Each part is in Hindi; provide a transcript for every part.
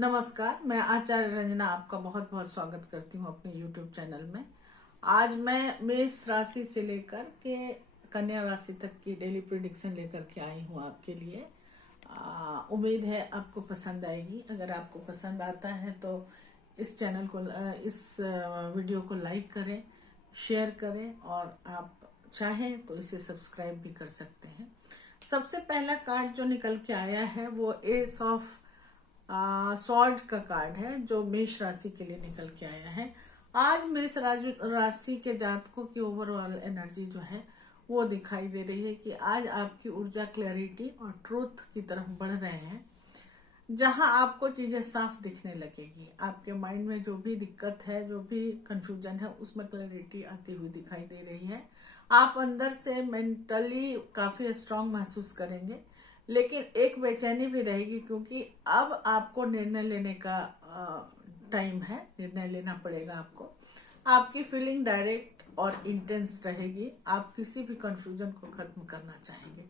नमस्कार, मैं आचार्य रंजना आपका बहुत बहुत स्वागत करती हूँ अपने YouTube चैनल में। आज मैं मेष राशि से लेकर के कन्या राशि तक की डेली प्रेडिक्शन लेकर के आई हूँ आपके लिए। उम्मीद है आपको पसंद आएगी। अगर आपको पसंद आता है तो इस चैनल को इस वीडियो को लाइक करें, शेयर करें और आप चाहें तो इसे सब्सक्राइब भी कर सकते हैं। सबसे पहला कार्ड जो निकल के आया है वो एस ऑफ स्वॉर्ड का कार्ड है जो मेष राशि के लिए निकल के आया है। आज मेष राशि के जातकों की ओवरऑल एनर्जी जो है वो दिखाई दे रही है कि आज आपकी ऊर्जा क्लैरिटी और ट्रूथ की तरफ बढ़ रहे हैं, जहां आपको चीजें साफ दिखने लगेगी। आपके माइंड में जो भी दिक्कत है, जो भी कंफ्यूजन है, उसमें क्लैरिटी आती हुई दिखाई दे रही है। आप अंदर से मेंटली काफी स्ट्रांग महसूस करेंगे, लेकिन एक बेचैनी भी रहेगी क्योंकि अब आपको निर्णय लेने का टाइम है। निर्णय लेना पड़ेगा आपको। आपकी फीलिंग डायरेक्ट और इंटेंस रहेगी। आप किसी भी कंफ्यूजन को खत्म करना चाहेंगे।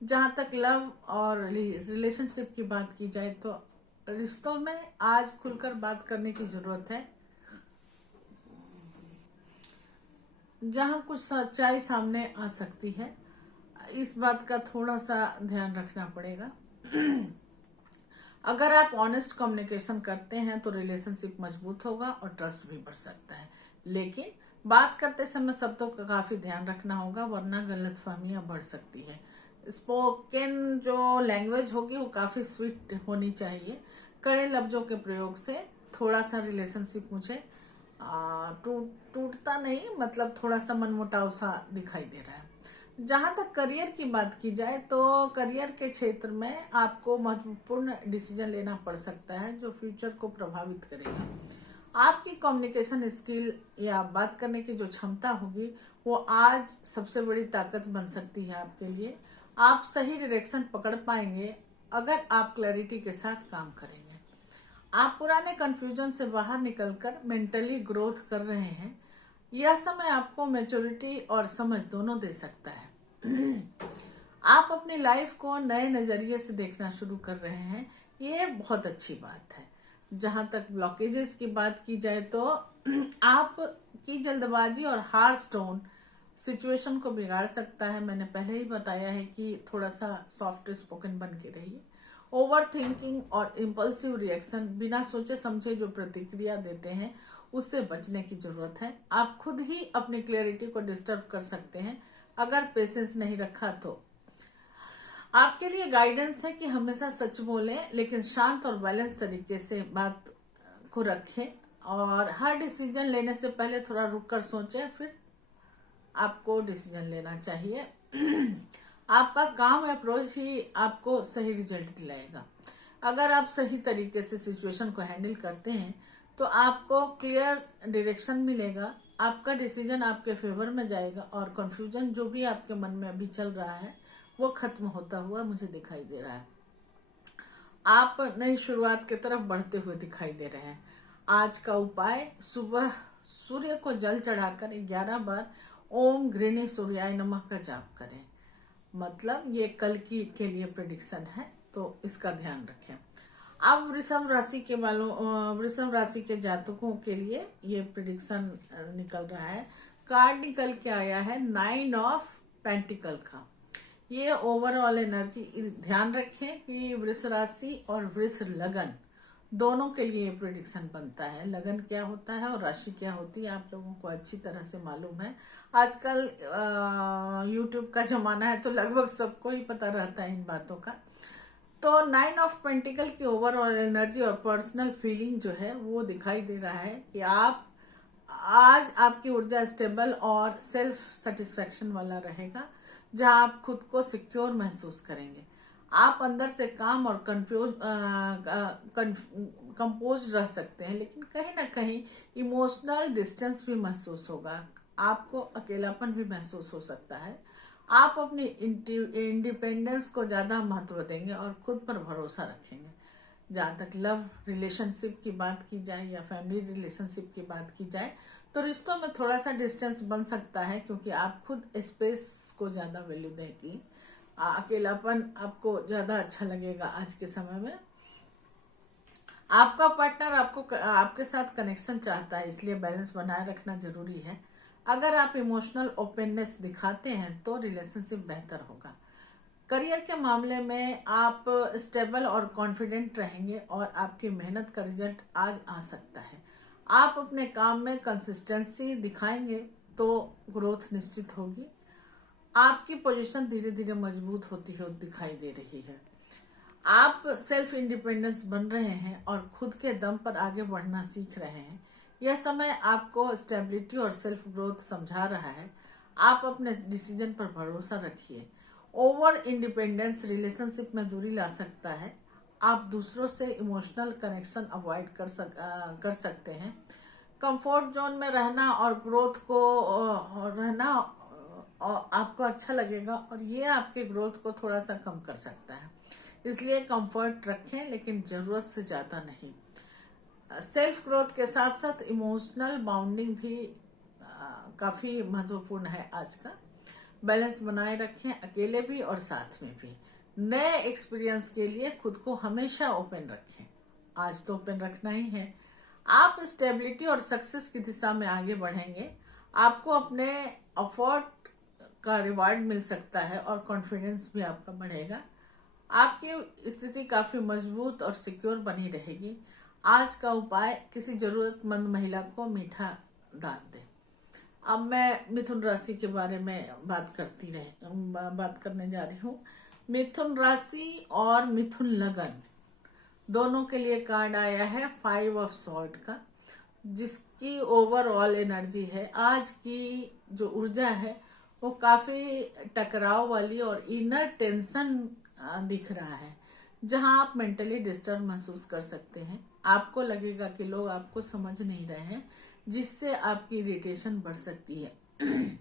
जहां तक लव और रिलेशनशिप की बात की जाए तो रिश्तों में आज खुलकर बात करने की जरूरत है। जहां कुछ सच्चाई सामने आ सकती है, इस बात का थोड़ा सा ध्यान रखना पड़ेगा। अगर आप ऑनेस्ट कम्युनिकेशन करते हैं तो रिलेशनशिप मजबूत होगा और ट्रस्ट भी बढ़ सकता है, लेकिन बात करते समय शब्दों का काफी ध्यान रखना होगा, वरना गलतफहमियां बढ़ सकती है। स्पोकन जो लैंग्वेज होगी वो काफी स्वीट होनी चाहिए। कड़े लफ्जों के प्रयोग से थोड़ा सा रिलेशनशिप मुझे टूटता नहीं, मतलब थोड़ा सा मनमुटाव सा दिखाई दे रहा है। जहां तक करियर की बात की जाए तो करियर के क्षेत्र में आपको महत्वपूर्ण डिसीजन लेना पड़ सकता है जो फ्यूचर को प्रभावित करेगा। आपकी कम्युनिकेशन स्किल या बात करने की जो क्षमता होगी वो आज सबसे बड़ी ताकत बन सकती है आपके लिए। आप सही डायरेक्शन पकड़ पाएंगे अगर आप क्लैरिटी के साथ काम करेंगे। आप पुराने कंफ्यूजन से बाहर निकलकर मेंटली ग्रोथ कर रहे हैं। यह समय आपको मैच्योरिटी और समझ दोनों दे सकता है। आप अपनी लाइफ को नए नजरिए से देखना शुरू कर रहे हैं, ये बहुत अच्छी बात है। जहां तक ब्लॉकेजेस की बात की जाए तो आपकी जल्दबाजी और हार्श टोन सिचुएशन को बिगाड़ सकता है। मैंने पहले ही बताया है कि थोड़ा सा सॉफ्ट स्पोकन बन के रहिए। ओवर थिंकिंग और इम्पल्सिव रिएक्शन, बिना सोचे समझे जो प्रतिक्रिया देते हैं, उससे बचने की जरूरत है। आप खुद ही अपनी क्लैरिटी को डिस्टर्ब कर सकते हैं अगर पेशेंस नहीं रखा तो। आपके लिए गाइडेंस है कि हमेशा सच बोलें, लेकिन शांत और बैलेंस तरीके से बात को रखें और हर डिसीजन लेने से पहले थोड़ा रुक कर सोचें, फिर आपको डिसीजन लेना चाहिए। आपका काम अप्रोच ही आपको सही रिजल्ट दिलाएगा। अगर आप सही तरीके से सिचुएशन को हैंडल करते हैं तो आपको क्लियर डायरेक्शन मिलेगा, आपका डिसीजन आपके फेवर में जाएगा और कंफ्यूजन जो भी आपके मन में अभी चल रहा है वो खत्म होता हुआ मुझे दिखाई दे रहा है। आप नई शुरुआत की तरफ बढ़ते हुए दिखाई दे रहे हैं। आज का उपाय, सुबह सूर्य को जल चढ़ाकर 11 बार ओम गृहिणी सूर्याय नमः का जाप करें। मतलब ये कल की के लिए प्रेडिक्शन है, तो इसका ध्यान रखें। अब वृषभ राशि के जातकों के लिए ये प्रेडिक्शन निकल रहा है। कार्ड निकल के आया है 9 ऑफ पेंटिकल का। ये ओवरऑल एनर्जी, ध्यान रखें कि वृष राशि और वृष लगन दोनों के लिए ये प्रेडिक्शन बनता है। लगन क्या होता है और राशि क्या होती है आप लोगों को अच्छी तरह से मालूम है। आजकल यूट्यूब का जमाना है तो लगभग सबको ही पता रहता है इन बातों का। तो 9 ऑफ पेंटिकल की ओवरऑल एनर्जी और पर्सनल फीलिंग जो है वो दिखाई दे रहा है कि आज आपकी ऊर्जा स्टेबल और सेल्फ सेटिस्फेक्शन वाला रहेगा, जहां आप खुद को सिक्योर महसूस करेंगे। आप अंदर से काम और कंपोज रह सकते हैं, लेकिन कहीं ना कहीं इमोशनल डिस्टेंस भी महसूस होगा। आपको अकेलापन भी महसूस हो सकता है। आप अपनी इंडिपेंडेंस को ज्यादा महत्व देंगे और खुद पर भरोसा रखेंगे। जहाँ तक लव रिलेशनशिप की बात की जाए या फैमिली रिलेशनशिप की बात की जाए तो रिश्तों में थोड़ा सा डिस्टेंस बन सकता है, क्योंकि आप खुद स्पेस को ज्यादा वैल्यू देंगी। अकेलापन आपको ज्यादा अच्छा लगेगा आज के समय में। आपका पार्टनर आपके साथ कनेक्शन चाहता है, इसलिए बैलेंस बनाए रखना जरूरी है। अगर आप इमोशनल ओपननेस दिखाते हैं तो रिलेशनशिप बेहतर होगा। करियर के मामले में आप स्टेबल और कॉन्फिडेंट रहेंगे और आपकी मेहनत का रिजल्ट आज आ सकता है। आप अपने काम में कंसिस्टेंसी दिखाएंगे तो ग्रोथ निश्चित होगी। आपकी पोजीशन धीरे धीरे मजबूत होती हुई दिखाई दे रही है। आप सेल्फ इंडिपेंडेंस बन रहे हैं और खुद के दम पर आगे बढ़ना सीख रहे हैं। यह समय आपको स्टेबिलिटी और सेल्फ ग्रोथ समझा रहा है। आप अपने डिसीजन पर भरोसा रखिए। ओवर इंडिपेंडेंस रिलेशनशिप में दूरी ला सकता है। आप दूसरों से इमोशनल कनेक्शन अवॉइड कर सकते हैं। कंफर्ट जोन में रहना और ग्रोथ को रहना और आपको अच्छा लगेगा और ये आपके ग्रोथ को थोड़ा सा कम कर सकता है। इसलिए कंफर्ट रखें, लेकिन ज़रूरत से ज़्यादा नहीं। सेल्फ ग्रोथ के साथ साथ इमोशनल बाउंडिंग भी काफ़ी महत्वपूर्ण है आज का। बैलेंस बनाए रखें, अकेले भी और साथ में भी। नए एक्सपीरियंस के लिए खुद को हमेशा ओपन रखें। आज तो ओपन रखना ही है। आप स्टेबिलिटी और सक्सेस की दिशा में आगे बढ़ेंगे। आपको अपने एफर्ट का रिवार्ड मिल सकता है और कॉन्फिडेंस भी आपका बढ़ेगा। आपकी स्थिति काफी मजबूत और सिक्योर बनी रहेगी। आज का उपाय, किसी जरूरतमंद महिला को मीठा दान दें। अब मैं मिथुन राशि के बारे में बात करने जा रही हूँ। मिथुन राशि और मिथुन लगन दोनों के लिए कार्ड आया है 5 ऑफ सॉर्ड का, जिसकी ओवरऑल एनर्जी है, आज की जो ऊर्जा है वो काफी टकराव वाली और इनर टेंशन दिख रहा है, जहां आप मेंटली डिस्टर्ब महसूस कर सकते हैं। आपको लगेगा कि लोग आपको समझ नहीं रहे हैं, जिससे आपकी इरिटेशन बढ़ सकती है।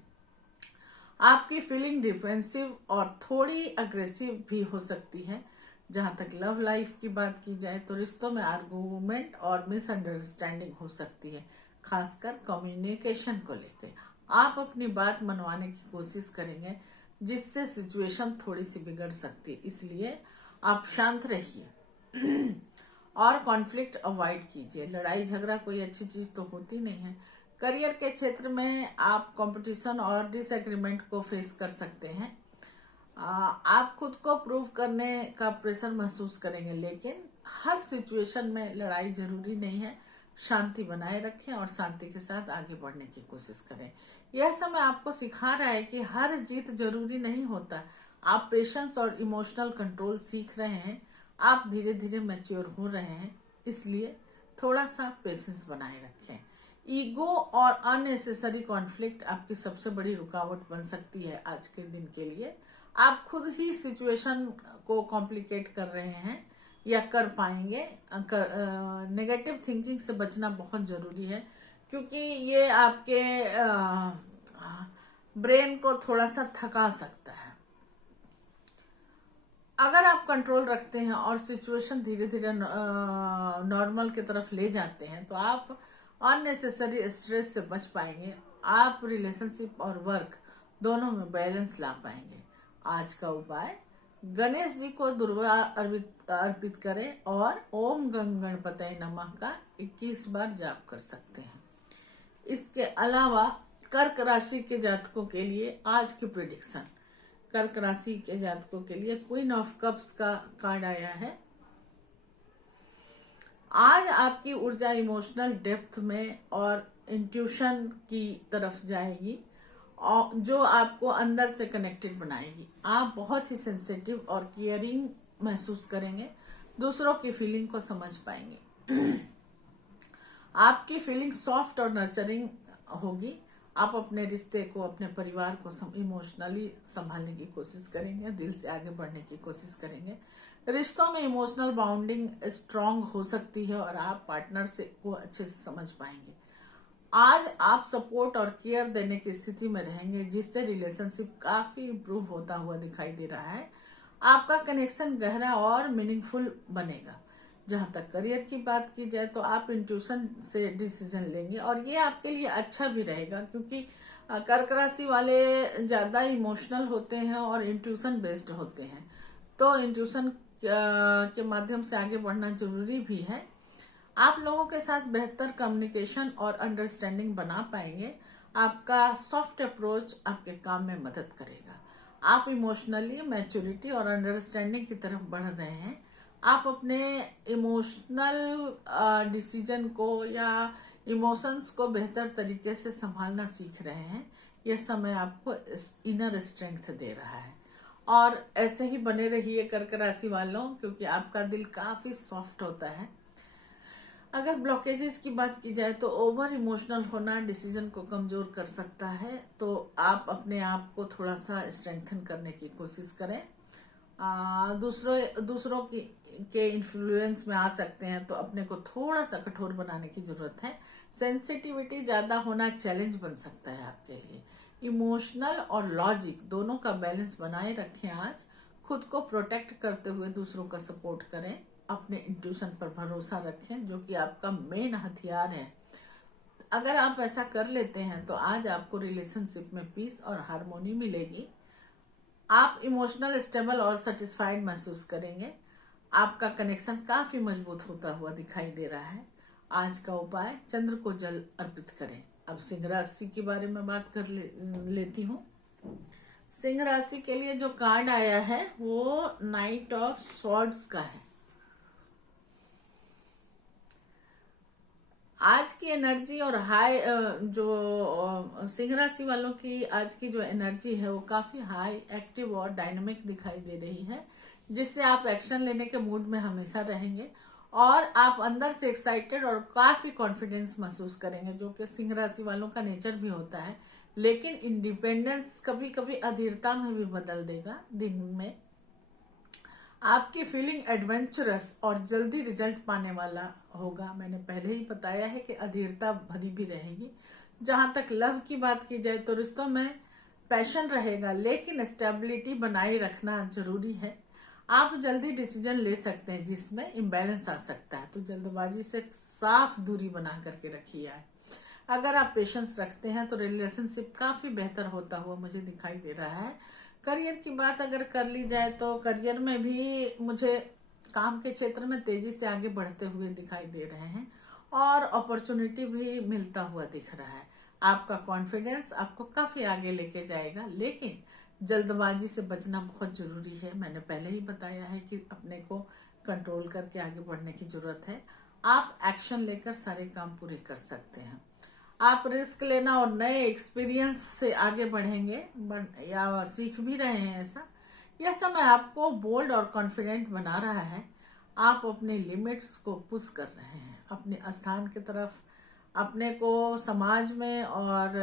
आपकी फीलिंग डिफेंसिव और थोड़ी अग्रेसिव भी हो सकती है। जहां तक लव लाइफ की बात की जाए तो रिश्तों में आर्गुमेंट और मिसअंडरस्टैंडिंग हो सकती है, खासकर कम्युनिकेशन को लेकर। आप अपनी बात मनवाने की कोशिश करेंगे, जिससे सिचुएशन थोड़ी सी बिगड़ सकती है, इसलिए आप शांत रहिए और कॉन्फ्लिक्ट अवॉइड कीजिए। लड़ाई झगड़ा कोई अच्छी चीज तो होती नहीं है। करियर के क्षेत्र में आप कंपटीशन और डिसएग्रीमेंट को फेस कर सकते हैं। आप खुद को प्रूव करने का प्रेशर महसूस करेंगे, लेकिन हर सिचुएशन में लड़ाई जरूरी नहीं है। शांति बनाए रखें और शांति के साथ आगे बढ़ने की कोशिश करें। यह समय आपको सिखा रहा है कि हर जीत जरूरी नहीं होता। आप पेशेंस और इमोशनल कंट्रोल सीख रहे हैं। आप धीरे धीरे मैच्योर हो रहे हैं, इसलिए थोड़ा सा पेशेंस बनाए रखें। ईगो और अननेसेसरी कॉन्फ्लिक्ट आपकी सबसे बड़ी रुकावट बन सकती है आज के दिन के लिए। आप खुद ही सिचुएशन को कॉम्प्लिकेट कर रहे हैं या कर पाएंगे। नेगेटिव थिंकिंग से बचना बहुत जरूरी है, क्योंकि ये आपके ब्रेन को थोड़ा सा थका सकता है। अगर आप कंट्रोल रखते हैं और सिचुएशन धीरे धीरे नॉर्मल की तरफ ले जाते हैं तो आप अननेसेसरी स्ट्रेस से बच पाएंगे। आप रिलेशनशिप और वर्क दोनों में बैलेंस ला पाएंगे। आज का उपाय, गणेश जी को दुर्वा अर्पित करें और ओम गंग गणपतये नमः का 21 बार जाप कर सकते हैं। इसके अलावा कर्क राशि के जातकों के लिए आज की प्रेडिक्शन। कर्क राशि के जातकों के लिए क्वीन ऑफ कप्स का कार्ड आया है। आज आपकी ऊर्जा इमोशनल डेप्थ में और इंट्यूशन की तरफ जाएगी, और जो आपको अंदर से कनेक्टेड बनाएगी। आप बहुत ही सेंसिटिव और केयरिंग महसूस करेंगे, दूसरों की फीलिंग को समझ पाएंगे। आपकी फीलिंग सॉफ्ट और नर्चरिंग होगी। आप अपने रिश्ते को, अपने परिवार को इमोशनली संभालने की कोशिश करेंगे, दिल से आगे बढ़ने की कोशिश करेंगे। रिश्तों में इमोशनल बाउंडिंग स्ट्रांग हो सकती है और आप पार्टनर से को अच्छे से समझ पाएंगे। आज आप सपोर्ट और केयर देने की स्थिति में रहेंगे, जिससे रिलेशनशिप काफी इम्प्रूव होता हुआ दिखाई दे रहा है। आपका कनेक्शन गहरा और मीनिंगफुल बनेगा। जहां तक करियर की बात की जाए तो आप इंट्यूशन से डिसीजन लेंगे और ये आपके लिए अच्छा भी रहेगा, क्योंकि कर्क राशि वाले ज्यादा इमोशनल होते हैं और इंट्यूशन बेस्ड होते हैं, तो इंट्यूशन के माध्यम से आगे बढ़ना जरूरी भी है। आप लोगों के साथ बेहतर कम्युनिकेशन और अंडरस्टैंडिंग बना पाएंगे। आपका सॉफ्ट अप्रोच आपके काम में मदद करेगा। आप इमोशनली मैच्योरिटी और अंडरस्टैंडिंग की तरफ बढ़ रहे हैं। आप अपने इमोशनल डिसीजन को या इमोशंस को बेहतर तरीके से संभालना सीख रहे हैं। यह समय आपको इनर स्ट्रेंथ दे रहा है और ऐसे ही बने रहिए कर्क राशि वालों, क्योंकि आपका दिल काफी सॉफ्ट होता है। अगर ब्लॉकेजेस की बात की जाए तो ओवर इमोशनल होना डिसीजन को कमजोर कर सकता है, तो आप अपने आप को थोड़ा सा स्ट्रेंथन करने की कोशिश करें। दूसरों के इन्फ्लुएंस में आ सकते हैं, तो अपने को थोड़ा सा कठोर बनाने की जरूरत है। सेंसिटिविटी ज्यादा होना चैलेंज बन सकता है आपके लिए। इमोशनल और लॉजिक दोनों का बैलेंस बनाए रखें। आज खुद को प्रोटेक्ट करते हुए दूसरों का सपोर्ट करें। अपने इंट्यूशन पर भरोसा रखें, जो कि आपका मेन हथियार है। अगर आप ऐसा कर लेते हैं तो आज आपको रिलेशनशिप में पीस और हार्मोनी मिलेगी। आप इमोशनल स्टेबल और सेटिस्फाइड महसूस करेंगे। आपका कनेक्शन काफी मजबूत होता हुआ दिखाई दे रहा है। आज का उपाय, चंद्र को जल अर्पित करें। अब सिंह राशि के बारे में बात कर लेती हूँ। सिंह राशि के लिए जो कार्ड आया है वो नाइट ऑफ स्वॉर्ड्स का है। आज की एनर्जी और हाई जो सिंह राशि वालों की आज की जो एनर्जी है वो काफी हाई, एक्टिव और डायनामिक दिखाई दे रही है, जिससे आप एक्शन लेने के मूड में हमेशा रहेंगे और आप अंदर से एक्साइटेड और काफी कॉन्फिडेंस महसूस करेंगे, जो कि सिंह राशि वालों का नेचर भी होता है। लेकिन इंडिपेंडेंस कभी कभी अधीरता में भी बदल देगा। दिन में आपकी फीलिंग एडवेंचरस और जल्दी रिजल्ट पाने वाला होगा। मैंने पहले ही बताया है कि अधीरता भरी भी रहेगी। जहां तक लव की बात की जाए तो रिश्तों में पैशन रहेगा, लेकिन स्टेबिलिटी बनाए रखना जरूरी है। आप जल्दी डिसीजन ले सकते हैं जिसमें इम्बैलेंस आ सकता है, तो जल्दबाजी से साफ दूरी बना करके रखिए। अगर आप पेशेंस रखते हैं तो रिलेशनशिप काफी बेहतर होता हुआ मुझे दिखाई दे रहा है। करियर की बात अगर कर ली जाए तो करियर में भी मुझे काम के क्षेत्र में तेजी से आगे बढ़ते हुए दिखाई दे रहे हैं और अपॉर्चुनिटी भी मिलता हुआ दिख रहा है। आपका कॉन्फिडेंस आपको काफी आगे लेके जाएगा, लेकिन जल्दबाजी से बचना बहुत जरूरी है। मैंने पहले ही बताया है कि अपने को कंट्रोल करके आगे बढ़ने की जरूरत है। आप एक्शन लेकर सारे काम पूरे कर सकते हैं। आप रिस्क लेना और नए एक्सपीरियंस से आगे बढ़ेंगे या सीख भी रहे हैं ऐसा। यह समय आपको बोल्ड और कॉन्फिडेंट बना रहा है। आप अपने लिमिट्स को पुश कर रहे हैं, अपने स्थान की तरफ, अपने को समाज में और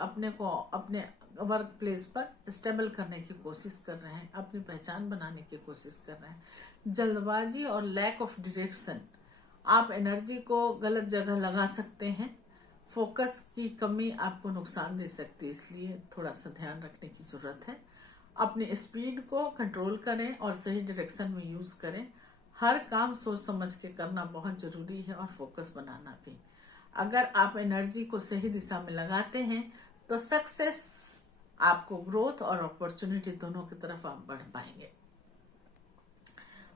अपने को अपने वर्क प्लेस पर स्टेबल करने की कोशिश कर रहे हैं, अपनी पहचान बनाने की कोशिश कर रहे हैं। जल्दबाजी और लैक ऑफ डायरेक्शन, आप एनर्जी को गलत जगह लगा सकते हैं। फोकस की कमी आपको नुकसान दे सकती है, इसलिए थोड़ा सा ध्यान रखने की जरूरत है। अपनी स्पीड को कंट्रोल करें और सही डायरेक्शन में यूज करें। हर काम सोच समझ के करना बहुत जरूरी है और फोकस बनाना भी। अगर आप एनर्जी को सही दिशा में लगाते हैं तो सक्सेस, आपको ग्रोथ और अपॉर्चुनिटी दोनों की तरफ आप बढ़ पाएंगे।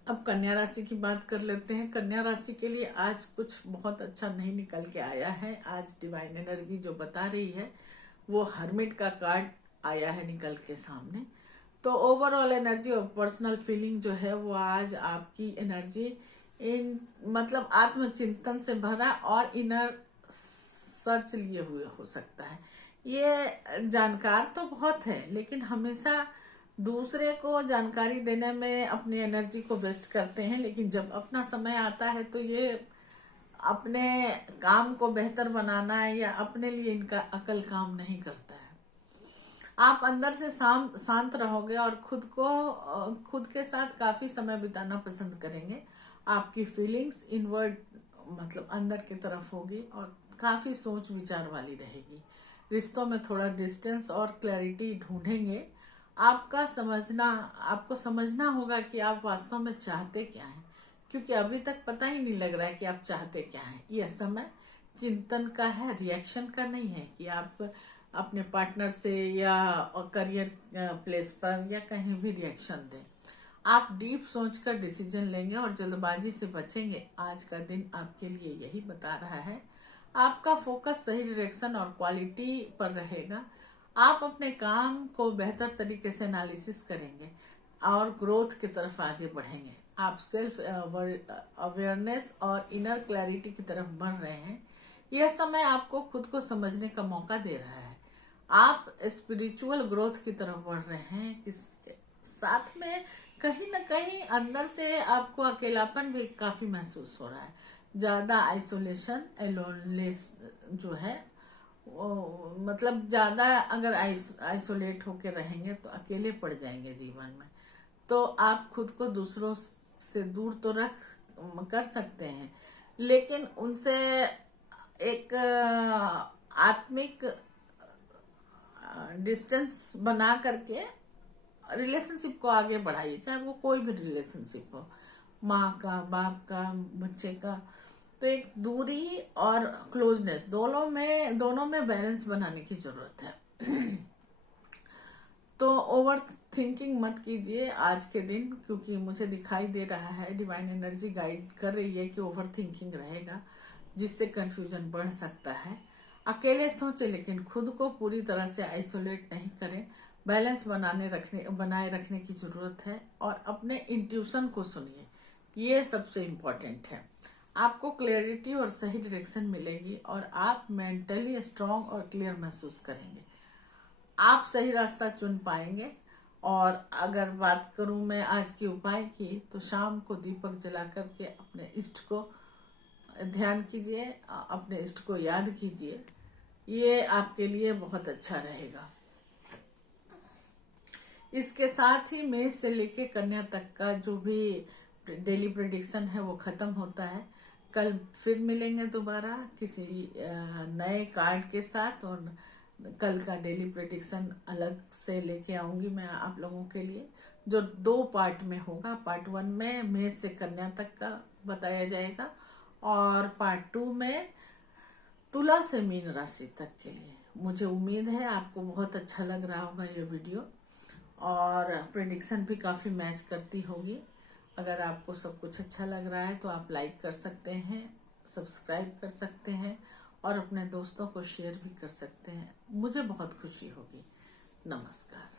अब कन्या राशि की बात कर लेते हैं। कन्या राशि के लिए आज कुछ बहुत अच्छा नहीं निकल के आया है। आज डिवाइन एनर्जी जो बता रही है वो हर्मिट का कार्ड आया है निकल के सामने। तो ओवरऑल एनर्जी और पर्सनल फीलिंग जो है वो आज आपकी एनर्जी इन मतलब आत्मचिंतन से भरा और इनर सर्च लिए हुए हो सकता है। ये जानकार तो बहुत है, लेकिन हमेशा दूसरे को जानकारी देने में अपनी एनर्जी को वेस्ट करते हैं, लेकिन जब अपना समय आता है तो ये अपने काम को बेहतर बनाना है या अपने लिए इनका अकल काम नहीं करता है। आप अंदर से शांत रहोगे और खुद के साथ काफी समय बिताना पसंद करेंगे। आपकी फीलिंग्स इनवर्ड मतलब अंदर की तरफ होगी और काफी सोच विचार वाली रहेगी। रिश्तों में थोड़ा डिस्टेंस और क्लैरिटी ढूंढेंगे। आपको समझना होगा कि आप वास्तव में चाहते क्या हैं, क्योंकि अभी तक पता ही नहीं लग रहा है कि आप चाहते क्या हैं। यह समय चिंतन का है, रिएक्शन का नहीं है कि आप अपने पार्टनर से या करियर प्लेस पर या कहीं भी रिएक्शन दें। आप डीप सोचकर डिसीजन लेंगे और जल्दबाजी से बचेंगे। आज का दिन आपके लिए यही बता रहा है। आपका फोकस सही डायरेक्शन और क्वालिटी पर रहेगा। आप अपने काम को बेहतर तरीके से एनालिसिस करेंगे और ग्रोथ की तरफ आगे बढ़ेंगे। आप सेल्फ अवेयरनेस और इनर क्लैरिटी की तरफ बढ़ रहे हैं। यह समय आपको खुद को समझने का मौका दे रहा है। आप स्पिरिचुअल ग्रोथ की तरफ बढ़ रहे हैं। किस साथ में कहीं ना कहीं अंदर से आपको अकेलापन भी काफी महसूस हो रहा है। ज्यादा आइसोलेशन एलोनलेस जो है मतलब ज्यादा अगर आइसोलेट होकर रहेंगे तो अकेले पड़ जाएंगे जीवन में। तो आप खुद को दूसरों से दूर तो रख कर सकते हैं, लेकिन उनसे एक आत्मिक डिस्टेंस बना करके रिलेशनशिप को आगे बढ़ाइए। चाहे वो कोई भी रिलेशनशिप हो, माँ का, बाप का, बच्चे का। तो एक दूरी और क्लोजनेस दोनों में बैलेंस बनाने की जरूरत है। तो ओवर थिंकिंग मत कीजिए आज के दिन, क्योंकि मुझे दिखाई दे रहा है डिवाइन एनर्जी गाइड कर रही है कि ओवर थिंकिंग रहेगा, जिससे कंफ्यूजन बढ़ सकता है। अकेले सोचें, लेकिन खुद को पूरी तरह से आइसोलेट नहीं करें। बैलेंस बनाए रखने की जरूरत है और अपने इंट्यूशन को सुनिए, ये सबसे इम्पोर्टेंट है। आपको क्लैरिटी और सही डायरेक्शन मिलेगी और आप मेंटली स्ट्रांग और क्लियर महसूस करेंगे। आप सही रास्ता चुन पाएंगे। और अगर बात करूं मैं आज के उपाय की, तो शाम को दीपक जला करके अपने इष्ट को ध्यान कीजिए, अपने इष्ट को याद कीजिए। ये आपके लिए बहुत अच्छा रहेगा। इसके साथ ही मेष से लेके कन्या तक का जो भी डेली प्रेडिक्शन है वो खत्म होता है। कल फिर मिलेंगे दोबारा किसी नए कार्ड के साथ, और कल का डेली प्रेडिक्शन अलग से लेके आऊंगी मैं आप लोगों के लिए, जो 2 पार्ट में होगा। पार्ट 1 में मेष से कन्या तक का बताया जाएगा और पार्ट 2 में तुला से मीन राशि तक के लिए। मुझे उम्मीद है आपको बहुत अच्छा लग रहा होगा ये वीडियो, और प्रेडिक्शन भी काफ़ी मैच करती होगी। अगर आपको सब कुछ अच्छा लग रहा है तो आप लाइक कर सकते हैं, सब्सक्राइब कर सकते हैं और अपने दोस्तों को शेयर भी कर सकते हैं। मुझे बहुत खुशी होगी। नमस्कार।